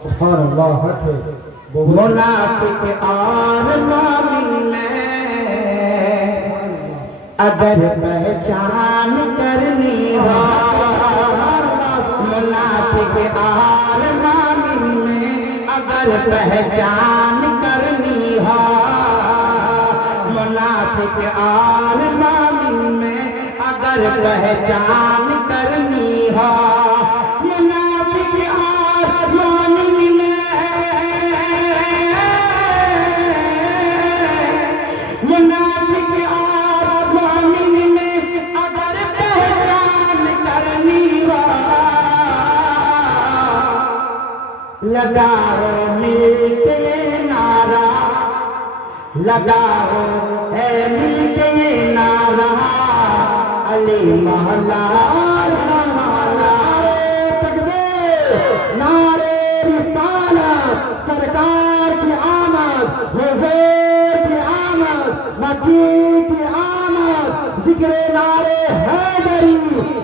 سبحان اللہ حق منافق میں اگر پہچان کرنی ہو منافق اور مومن میں اگر پہچان کرنی ہو منافق اور مومن میں اگر پہچان کرنی ہو لگاؤ مل کے لگاؤ ہے کے علی محلہ نعرے رسالت سرکار کی آمد حضور آمد مکی کی آمد ذکر نعرے حیدری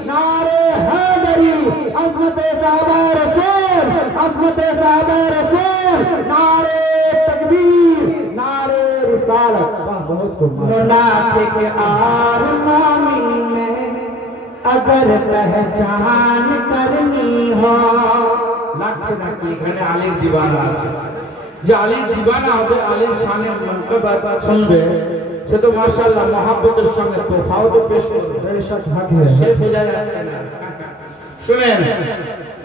نعرے حیدری عظمت صحابہ رسول عظمت صحابہ رسول نعرے تکبیر نعرے رسالت واہ، بہت خوب منافق اور مومن میں اگر پہچان کرنی ہو লাগছে নাকি এখানে আলীর দিবানা আছে যে আলীর দিবানা হবে আলীর সামনে মন্তব্য শুনবে সে তো মার্শাল্লাহ মহাব্বতের সঙ্গে তোফাও তো পেশ করে সে বোঝা যাচ্ছে না শুনেন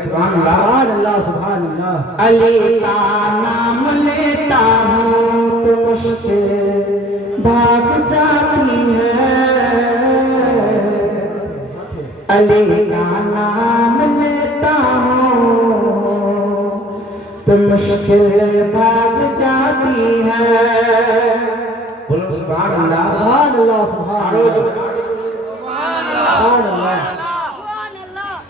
سبحان اللہ سبحان اللہ علی کا نام لیتا ہوں تو مشکل بھاگ جاتی ہے علی کا نام لیتا ہوں تو مشکل بھاگ سبحان اللہ. سبحان اللہ سبحان اللہ. سبحان اللہ. سبحان اللہ سبحان اللہ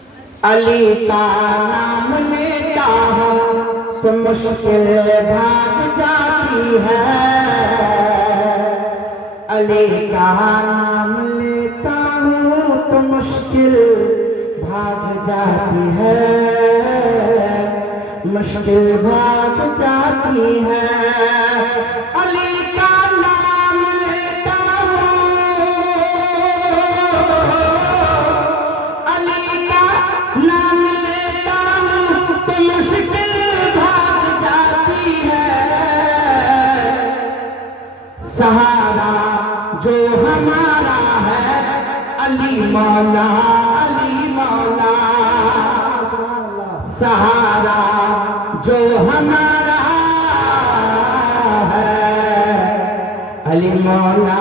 علی کا نام لیتا ہوں تو مشکل بھاگ جاتی ہے۔ علی کا نام لیتا ہوں تو مشکل بھاگ جاتی ہے۔ مشکل بھاگ جاتی ہے۔ ہمارا ہے۔ علی مولا علی مولا۔ سہارا جو ہمارا ہے۔ علی مولا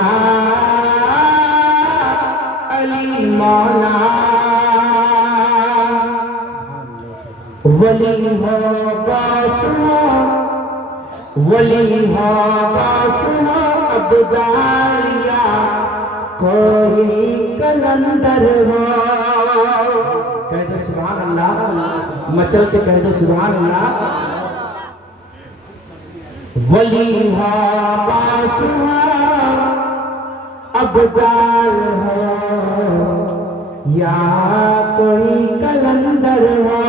علی مولا۔ ولی ہو باسو ولی ہو باسو ابدالیا کوئی کلندر ہو۔ کہہ دو سبحان اللہ، مچل کے کہہ دو سبحان اللہ۔ ولی ہو باسو ابدال ہو۔ یا کوئی کلندر ہو۔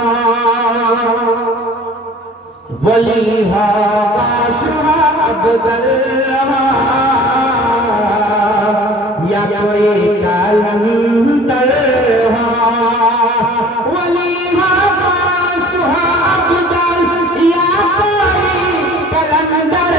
ولی ہو بادشاہ ابدل ہو یا کوئی کلندر ہو ولی ہو بادشاہ ابدل یا کوئی کلندر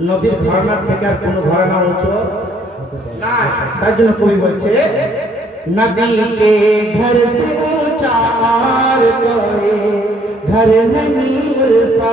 নবীর ঘরনার থেকে আর কোনো ঘরানা উঁচু না তার জন্য কবি বলছে, নবীকে ঘর সে উচার করে, ঘর নবী পা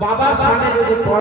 বাবার সামনে যদি